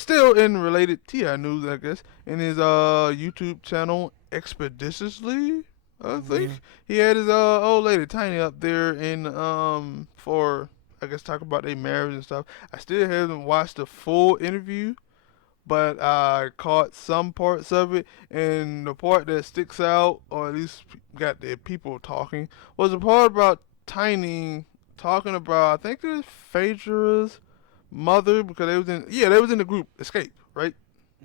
it's still in related Ti news, I guess. In his YouTube channel, Expeditiously, I think Mm-hmm. he had his old lady Tiny up there in for I guess talk about their marriage and stuff. I still haven't watched the full interview, but I caught some parts of it, and the part that sticks out, or at least got the people talking, was the part about Tiny talking about I think it was Phaedra's mother because they was in the group Escape, right?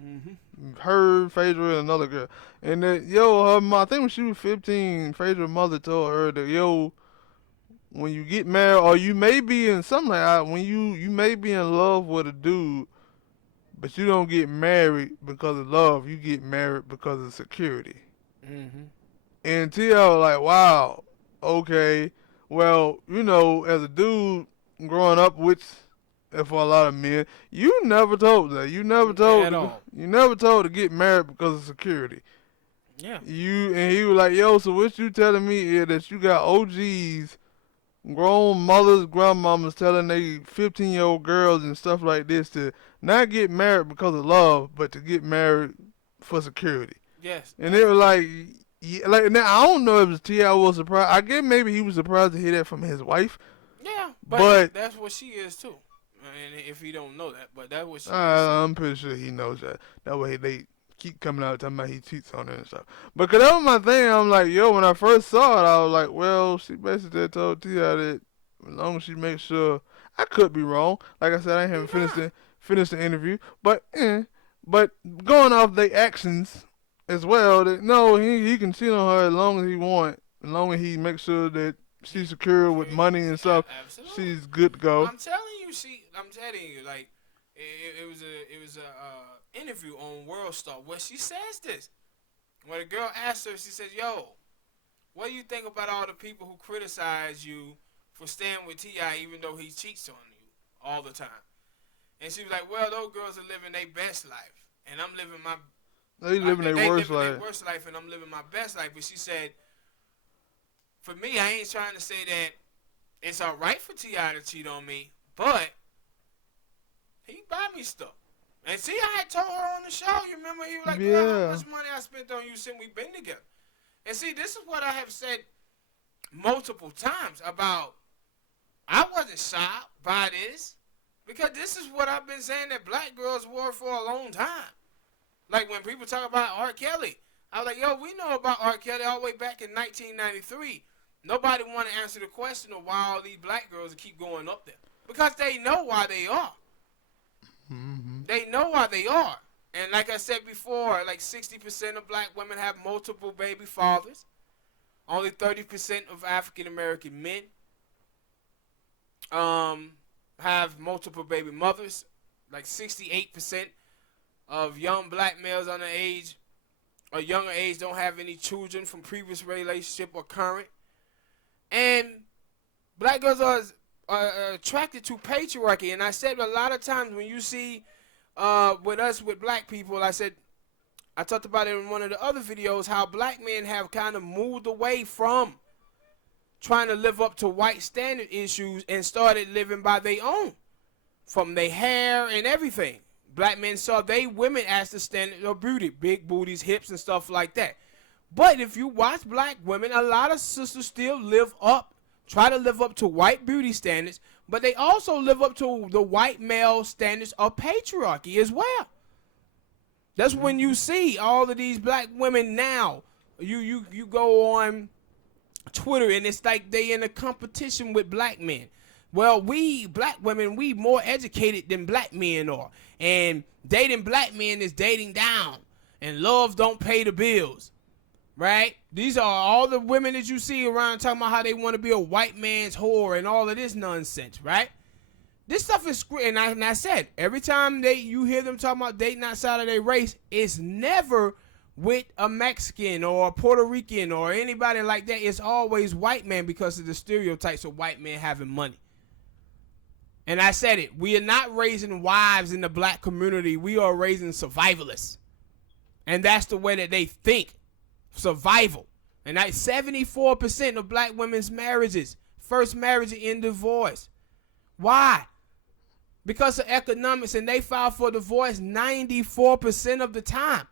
Mm-hmm. Her, Phaedra, and another girl, and that I think when she was 15, Phaedra's mother told her that when you get married, or you may be in something like that, when you may be in love with a dude, but you don't get married because of love. You get married because of security. Mm-hmm. And T.I. was like, wow, okay. Well, as a dude growing up, which for a lot of men, you never told that. At all. You never told to get married because of security. Yeah. And he was like, yo, so what you telling me is that you got OGs, grown mothers, grandmamas telling they 15-year-old girls and stuff like this to not get married because of love, but to get married for security. Yes, And it that's the was thing. like, yeah, like now I don't know if it's Ti was surprised. I guess maybe he was surprised to hear that from his wife, Yeah, but but that's what she is too. And if you don't know that, but that's what she is too. I'm pretty sure he knows that. That way they keep coming out talking about he cheats on her and stuff. But cause that was my thing. I'm like, yo, when I first saw it, I was like, well, she basically told Ti that as long as she makes sure, I could be wrong. Like I said, I haven't You're not. finished the interview, but going off their actions as well, that no, he can cheat on her as long as he want, as long as he makes sure that she's secure with money and stuff. Absolutely. She's good to go. I'm telling you, I'm telling you, like it was a interview on World Star where she says this. When a girl asked her, she said, "Yo, what do you think about all the people who criticize you for staying with Ti even though he cheats on you all the time?" And she was like, "Well, those girls are living their best life, and I'm living my They living their they worst living their life. worst life, and I'm living my best life." But she said, "For me, I ain't trying to say that it's all right for Ti to cheat on me, but he buy me stuff." And see, I had told her on the show. You remember, he was like, "Girl, how Yeah. much money I spent on you since we've been together?" And see, this is what I have said multiple times about. I wasn't shocked by this because this is what I've been saying that black girls were for a long time. Like when people talk about R. Kelly, I was like, "Yo, we know about R. Kelly all the way back in 1993. Nobody want to answer the question of why all these black girls keep going up there because they know why they are. Mm-hmm. They know why they are. And like I said before, like 60% of black women have multiple baby fathers. Only 30% of African American men have multiple baby mothers. Like 68% of young black males under age or younger age don't have any children from previous relationship or current. And black girls are attracted to patriarchy. And I said a lot of times when you see with us, with black people, I talked about it in one of the other videos, how black men have kind of moved away from trying to live up to white standard issues and started living by their own, from their hair and everything. Black men saw they women as the standard of beauty, big booties, hips, and stuff like that. But if you watch black women, a lot of sisters still try to live up to white beauty standards, but they also live up to the white male standards of patriarchy as well. That's when you see all of these black women now. You go on Twitter and it's like they in a competition with black men. Well, we black women, we more educated than black men are. And dating black men is dating down. And love don't pay the bills. Right? These are all the women that you see around talking about how they want to be a white man's whore and all of this nonsense, right? This stuff is and I said, every time you hear them talking about dating outside of their race, it's never with a Mexican or a Puerto Rican or anybody like that. It's always white men because of the stereotypes of white men having money. And I said it. We are not raising wives in the black community. We are raising survivalists. And that's the way that they think. Survival. And that's 74% of black women's marriages, first marriage in divorce. Why? because of economics, and they file for divorce 94% of the time.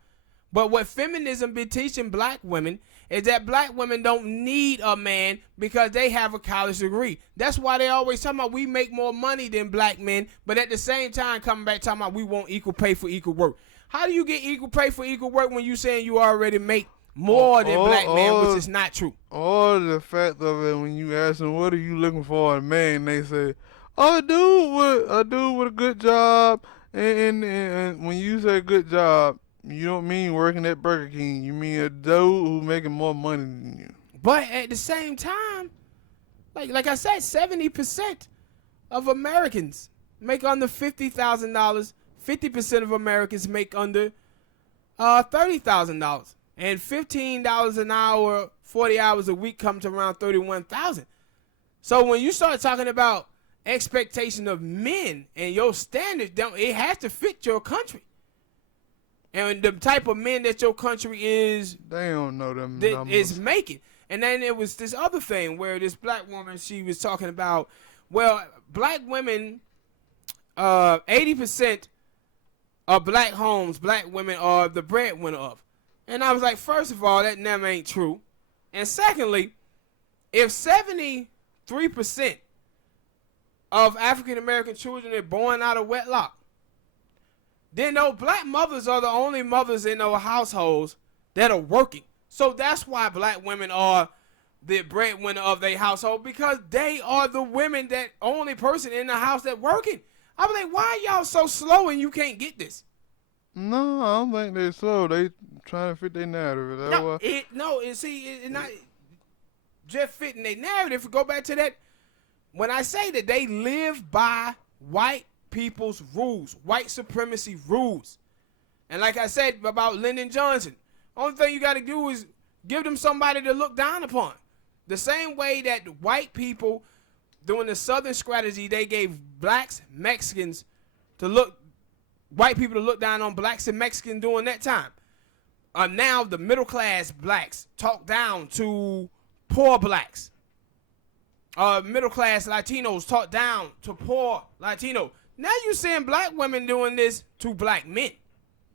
But what feminism be teaching black women is that black women don't need a man because they have a college degree. That's why they always talking about we make more money than black men, but at the same time coming back talking about we want equal pay for equal work. How do you get equal pay for equal work when you saying you already make more than black men, which is not true? Or the fact of it, when you ask them, what are you looking for in a man, they say, oh, a dude with a good job. And when you say good job, you don't mean working at Burger King. You mean a dude who's making more money than you. But at the same time, like I said, 70% of Americans make under $50,000. 50% of Americans make under $30,000. And $15 an hour, 40 hours a week comes to around $31,000. So when you start talking about expectation of men and your standards, it has to fit your country. And the type of men that your country is, they don't know them that is making. And then it was this other thing where this black woman, she was talking about, well, black women, 80% of black homes, black women are the breadwinner of. And I was like, first of all, that never ain't true. And secondly, if 73% of African American children are born out of wedlock, then those black mothers are the only mothers in those households that are working. So that's why black women are the breadwinner of their household, because they are the women that only person in the house that working. I was like, why are y'all so slow and you can't get this? No, I don't think they're slow. They trying to fit their narrative. It's not just fitting their narrative. Go back to that. When I say that they live by white people's rules, white supremacy rules. And like I said about Lyndon Johnson, only thing you got to do is give them somebody to look down upon. The same way that white people during the Southern strategy, they gave blacks, Mexicans white people to look down on blacks and Mexicans during that time. Now the middle class blacks talk down to poor blacks. Middle class Latinos talk down to poor Latino. Now you're seeing black women doing this to black men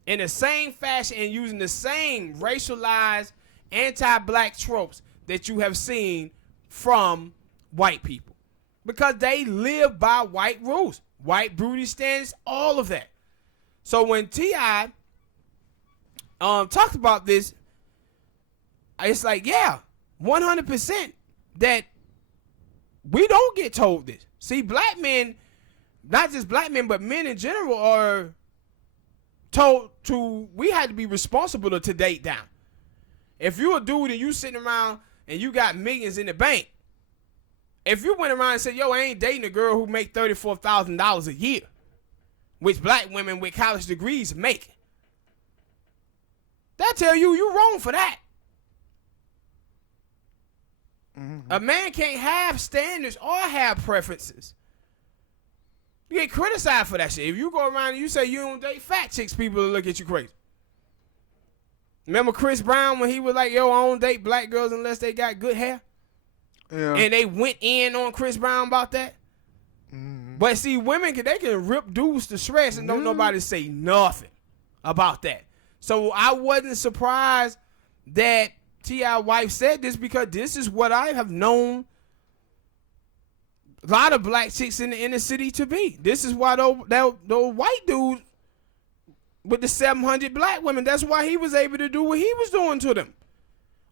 in the same fashion and using the same racialized anti-black tropes that you have seen from white people, because they live by white rules, white beauty standards, all of that. So when T.I. talked about this, it's like, yeah, 100% that we don't get told this. See, black men, not just black men, but men in general are told we had to be responsible to date down. If you a dude and you sitting around and you got millions in the bank, if you went around and said, yo, I ain't dating a girl who make $34,000 a year, which black women with college degrees make, that tell you wrong for that. Mm-hmm. A man can't have standards or have preferences. You get criticized for that shit. If you go around and you say you don't date fat chicks, people will look at you crazy. Remember Chris Brown when he was like, yo, I don't date black girls unless they got good hair? Yeah. And they went in on Chris Brown about that? Mm-hmm. But see, women, they can rip dudes to shreds and don't nobody say nothing about that. So I wasn't surprised that T.I. wife said this, because this is what I have known a lot of black chicks in the inner city to be. This is why those white dudes with the 700 black women, that's why he was able to do what he was doing to them.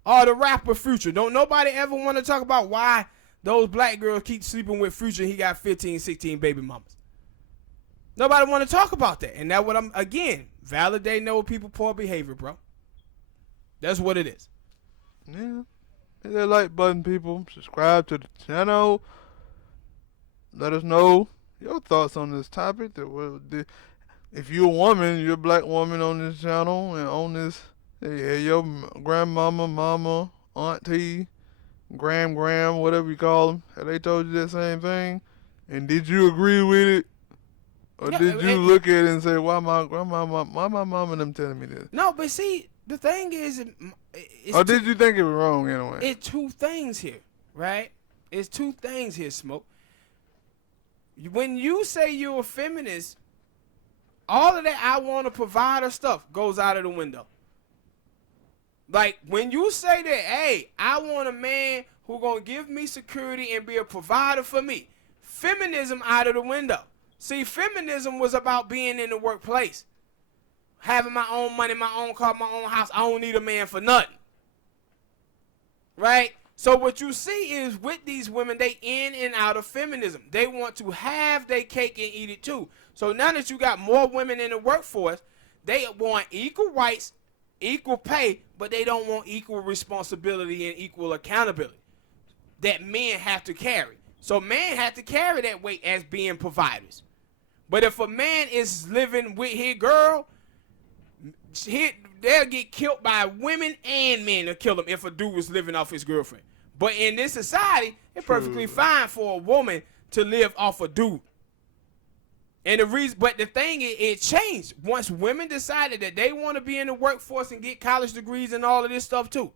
Or the rapper Future. Don't nobody ever want to talk about why those black girls keep sleeping with Future and he got 15, 16 baby mamas. Nobody want to talk about that. And that's what I'm, again, validating those people poor behavior, bro. That's what it is. Yeah. Hit that like button, people. Subscribe to the channel. Let us know your thoughts on this topic. If you're a woman, you're a black woman on this channel and on this, your grandmama, mama, auntie, gram, whatever you call them, have they told you that same thing? And did you agree with it? Or did you look at it and say, why my mama and them telling me this? No, but see, the thing is, or did you think it was wrong anyway? It's two things here, right? It's two things here, Smoke. when you say you're a feminist, all of that I want to provide her stuff goes out of the window. Like, when you say that, hey, I want a man who gonna give me security and be a provider for me, feminism out of the window. See, feminism was about being in the workplace, having my own money, my own car, my own house. I don't need a man for nothing. Right? So what you see is with these women, they in and out of feminism. They want to have their cake and eat it too. So now that you got more women in the workforce, they want equal rights, equal pay, but they don't want equal responsibility and equal accountability that men have to carry. So men have to carry that weight as being providers. But if a man is living with his girl, they'll get killed by women and men to kill him if a dude was living off his girlfriend. But in this society, it's perfectly fine for a woman to live off a dude. And the reason, but the thing is, it changed once women decided that they want to be in the workforce and get college degrees and all of this stuff too.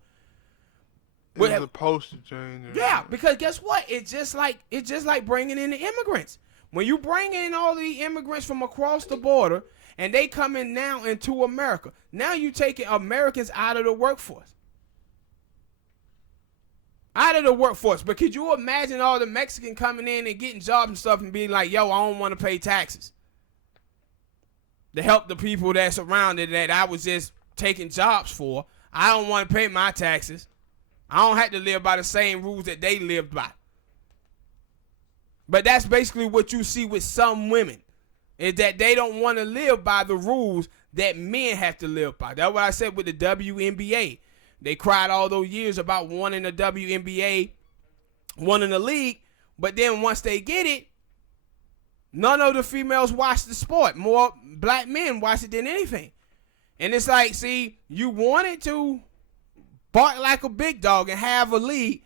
It was supposed to change. Yeah, because guess what? It's just like bringing in the immigrants. When you bring in all the immigrants from across the border and they come in now into America, now you taking Americans out of the workforce. Out of the workforce. But could you imagine all the Mexican coming in and getting jobs and stuff and being like, yo, I don't want to pay taxes to help the people that's around it that I was just taking jobs for. I don't want to pay my taxes. I don't have to live by the same rules that they lived by. But that's basically what you see with some women, is that they don't want to live by the rules that men have to live by. That's what I said with the WNBA. They cried all those years about wanting the WNBA, wanting the league, but then once they get it, none of the females watch the sport. More black men watch it than anything. And it's like, see, you wanted to bark like a big dog and have a league,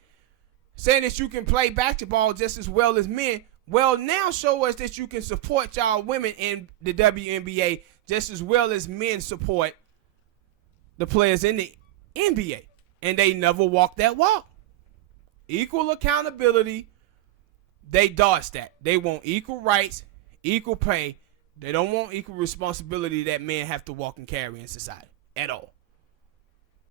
saying that you can play basketball just as well as men. Well, now show us that you can support y'all women in the WNBA just as well as men support the players in the NBA. And they never walk that walk. Equal accountability, they dodge that. They want equal rights, equal pay. They don't want equal responsibility that men have to walk and carry in society at all.